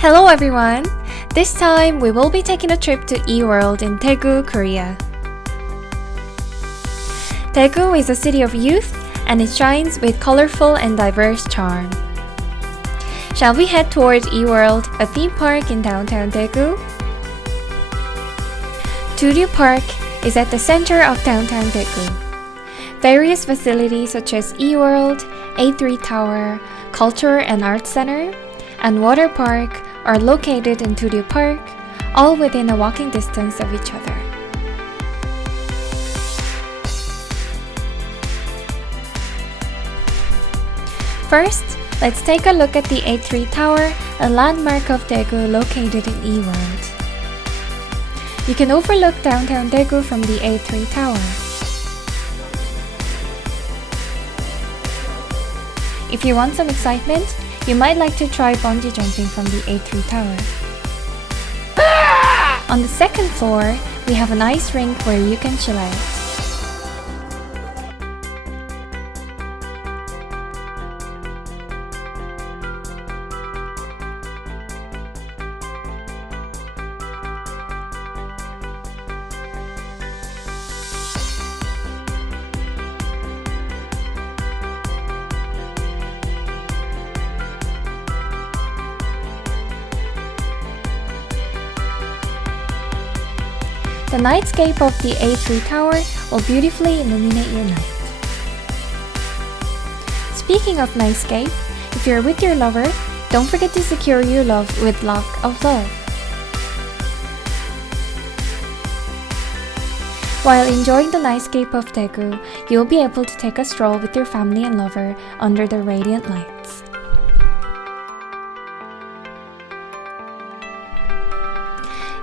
Hello everyone! This time we will be taking a trip to eWorld in Daegu, Korea. Daegu is a city of youth and it shines with colorful and diverse charm. Shall we head towards eWorld, a theme park in downtown Daegu? Studio Park is at the center of downtown Daegu. Various facilities such as eWorld, A3 Tower, Culture and Arts Center, and Water Park are located in Studio Park, all within a walking distance of each other. First, let's take a look at the A3 Tower, a landmark of Daegu located in eWorld. You can overlook downtown Daegu from the A3 Tower. If you want some excitement, you might like to try bungee jumping from the A3 Tower. On the second floor, we have an ice rink where you can chill out. The nightscape of the A3 Tower will beautifully illuminate your night. Speaking of nightscape, if you're with your lover, don't forget to secure your love with Lock of Love. While enjoying the nightscape of Daegu, you'll be able to take a stroll with your family and lover under the radiant lights.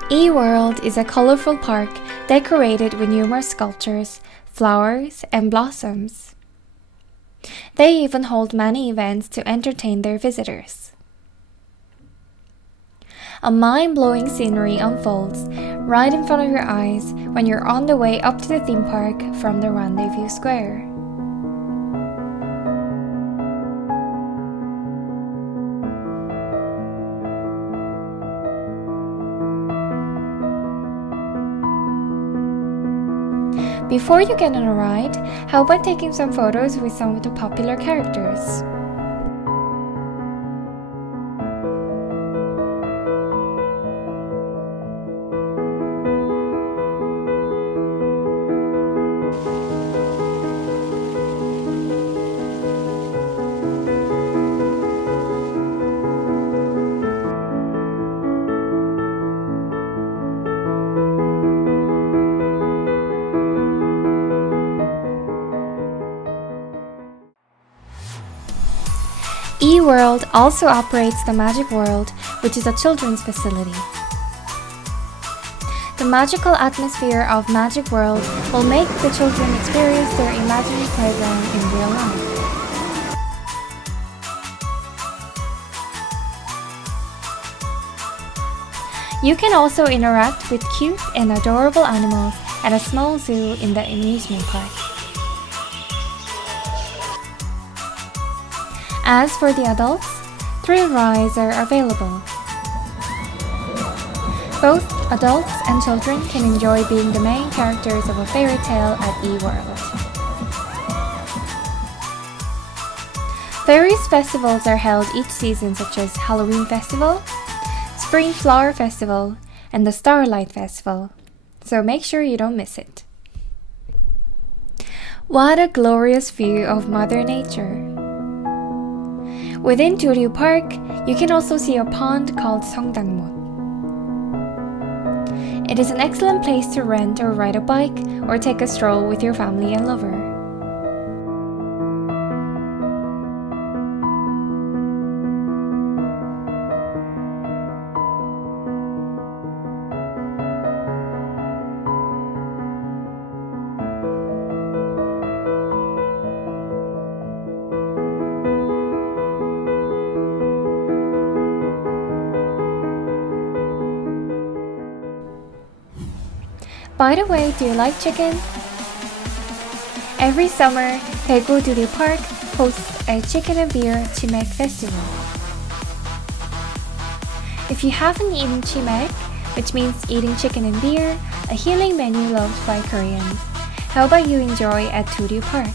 eWorld is a colorful park decorated with numerous sculptures, flowers, and blossoms. They even hold many events to entertain their visitors. A mind-blowing scenery unfolds right in front of your eyes when you're on the way up to the theme park from the Rendezvous Square. Before you get on a ride, how about taking some photos with some of the popular characters? eWorld also operates the Magic World, which is a children's facility. The magical atmosphere of Magic World will make the children experience their imaginary playground in real life. You can also interact with cute and adorable animals at a small zoo in the amusement park. As for the adults, thrill rides are available. Both adults and children can enjoy being the main characters of a fairy tale at eWorld. Fairies Festivals are held each season, such as Halloween Festival, Spring Flower Festival, and the Starlight Festival, so make sure you don't miss it. What a glorious view of Mother Nature! Within Studio Park, you can also see a pond called Seongdangmot. It is an excellent place to rent or ride a bike or take a stroll with your family and lover. By the way, do you like chicken? Every summer, Daegu Studio Park hosts a chicken and beer chimek festival. If you haven't eaten chimek, which means eating chicken and beer, a healing menu loved by Koreans, how about you enjoy at Turyu Park?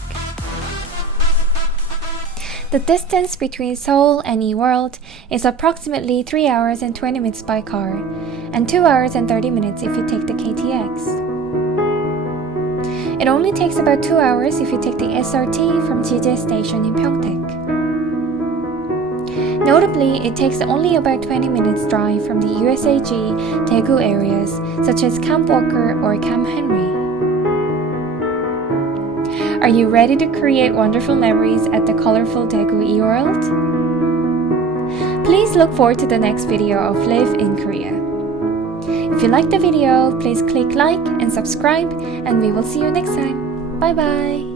The distance between Seoul and Eworld is approximately 3 hours and 20 minutes by car, and 2 hours and 30 minutes if you take the KTX. It only takes about 2 hours if you take the SRT from Jije Station in Pyeongtaek. Notably, it takes only about 20 minutes drive from the USAG Daegu areas such as Camp Walker or Camp Henry. Are you ready to create wonderful memories at the colorful Daegu eWorld? Please look forward to the next video of Live in Korea. If you liked the video, please click like and subscribe, and we will see you next time. Bye bye!